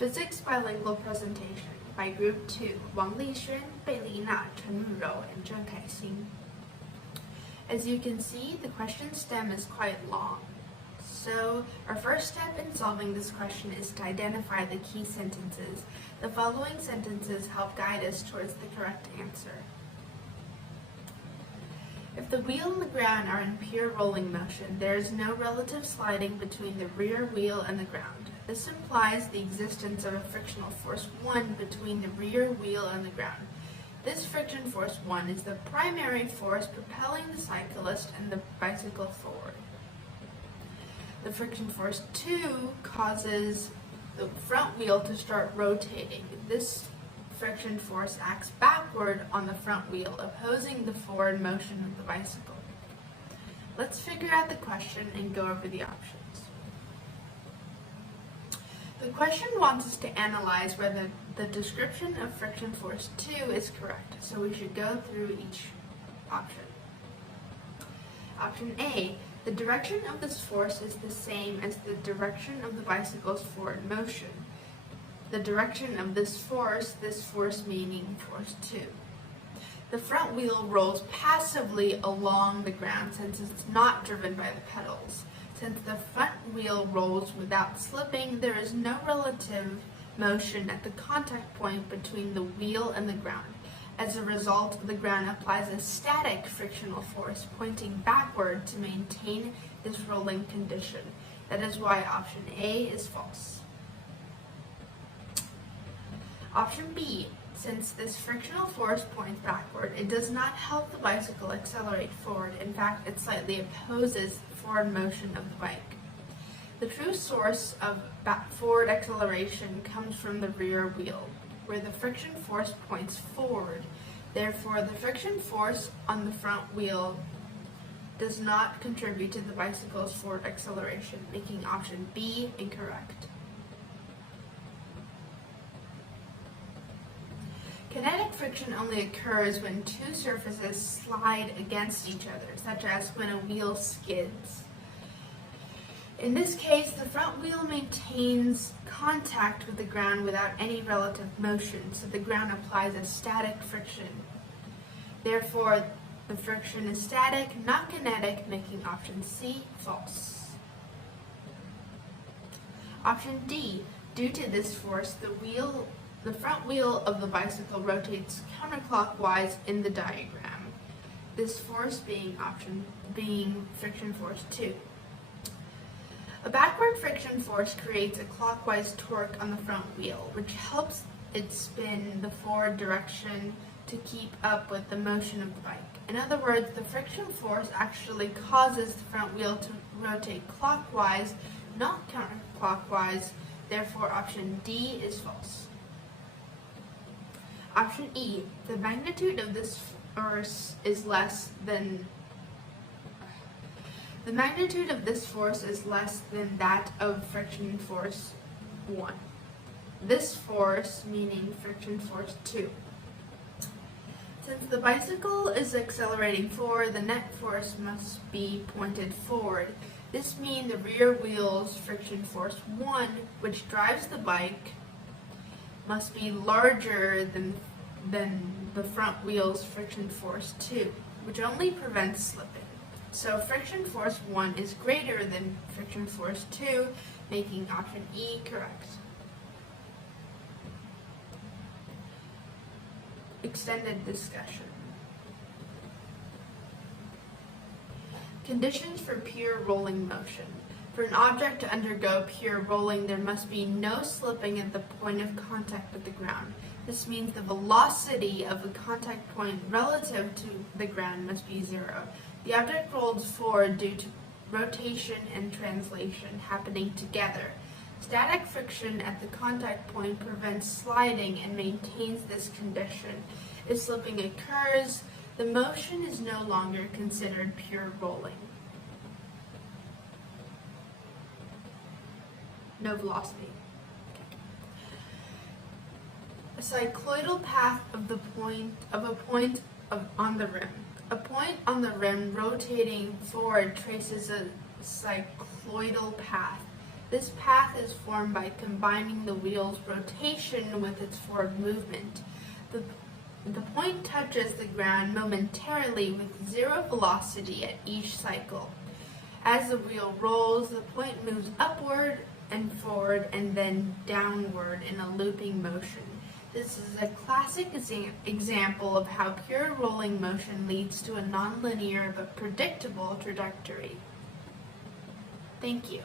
Physics Bilingual Presentation by Group 2, Wang Lixuan, Bei Lina, Chen Rurou, and Zheng Kaixin. As you can see, the question stem is quite long. So, our first step in solving this question is to identify the key sentences. The following sentences help guide us towards the correct answer. If the wheel and the ground are in pure rolling motion, there is no relative sliding between the rear wheel and the ground. This implies the existence of a frictional force 1 between the rear wheel and the ground. This friction force 1 is the primary force propelling the cyclist and the bicycle forward. The friction force 2 causes the front wheel to start rotating. This friction force acts backward on the front wheel, opposing the forward motion of the bicycle. Let's figure out the question and go over the options. The question wants us to analyze whether the description of friction force 2 is correct, so we should go through each option. Option A, the direction of this force is the same as the direction of the bicycle's forward motion. The direction of this force meaning force 2. The front wheel rolls passively along the ground since it's not driven by the pedals. Since the front wheel rolls without slipping, there is no relative motion at the contact point between the wheel and the ground. As a result, the ground applies a static frictional force pointing backward to maintain this rolling condition. That is why option A is false. Option B, since this frictional force points backward, it does not help the bicycle accelerate forward. In fact, it slightly opposes forward motion of the bike. The true source of forward acceleration comes from the rear wheel, where the friction force points forward. Therefore, the friction force on the front wheel does not contribute to the bicycle's forward acceleration, making option B incorrect. Kinetic friction only occurs when two surfaces slide against each other, such as when a wheel skids. In this case, the front wheel maintains contact with the ground without any relative motion, so the ground applies a static friction. Therefore, the friction is static, not kinetic, making option C false. Option D, due to this force, the front wheel of the bicycle rotates counterclockwise in the diagram, this force being friction force 2. A backward friction force creates a clockwise torque on the front wheel, which helps it spin the forward direction to keep up with the motion of the bike. In other words, the friction force actually causes the front wheel to rotate clockwise, not counterclockwise. Therefore, option D is false. Option E, the magnitude of this force is less than that of friction force 1. This force meaning friction force 2. Since the bicycle is accelerating forward, the net force must be pointed forward. This means the rear wheel's friction force 1, which drives the bike, must be larger than the front wheel's friction force 2, which only prevents slipping. So friction force 1 is greater than friction force 2, making option E correct. Extended discussion. Conditions for pure rolling motion. For an object to undergo pure rolling, there must be no slipping at the point of contact with the ground. This means the velocity of the contact point relative to the ground must be 0. The object rolls forward due to rotation and translation happening together. Static friction at the contact point prevents sliding and maintains this condition. If slipping occurs, the motion is no longer considered pure rolling. No velocity. A cycloidal path of a point on the rim. A point on the rim rotating forward traces a cycloidal path. This path is formed by combining the wheel's rotation with its forward movement. The point touches the ground momentarily with zero velocity at each cycle. As the wheel rolls, the point moves upward and forward and then downward in a looping motion. This is a classic example of how pure rolling motion leads to a nonlinear but predictable trajectory. Thank you.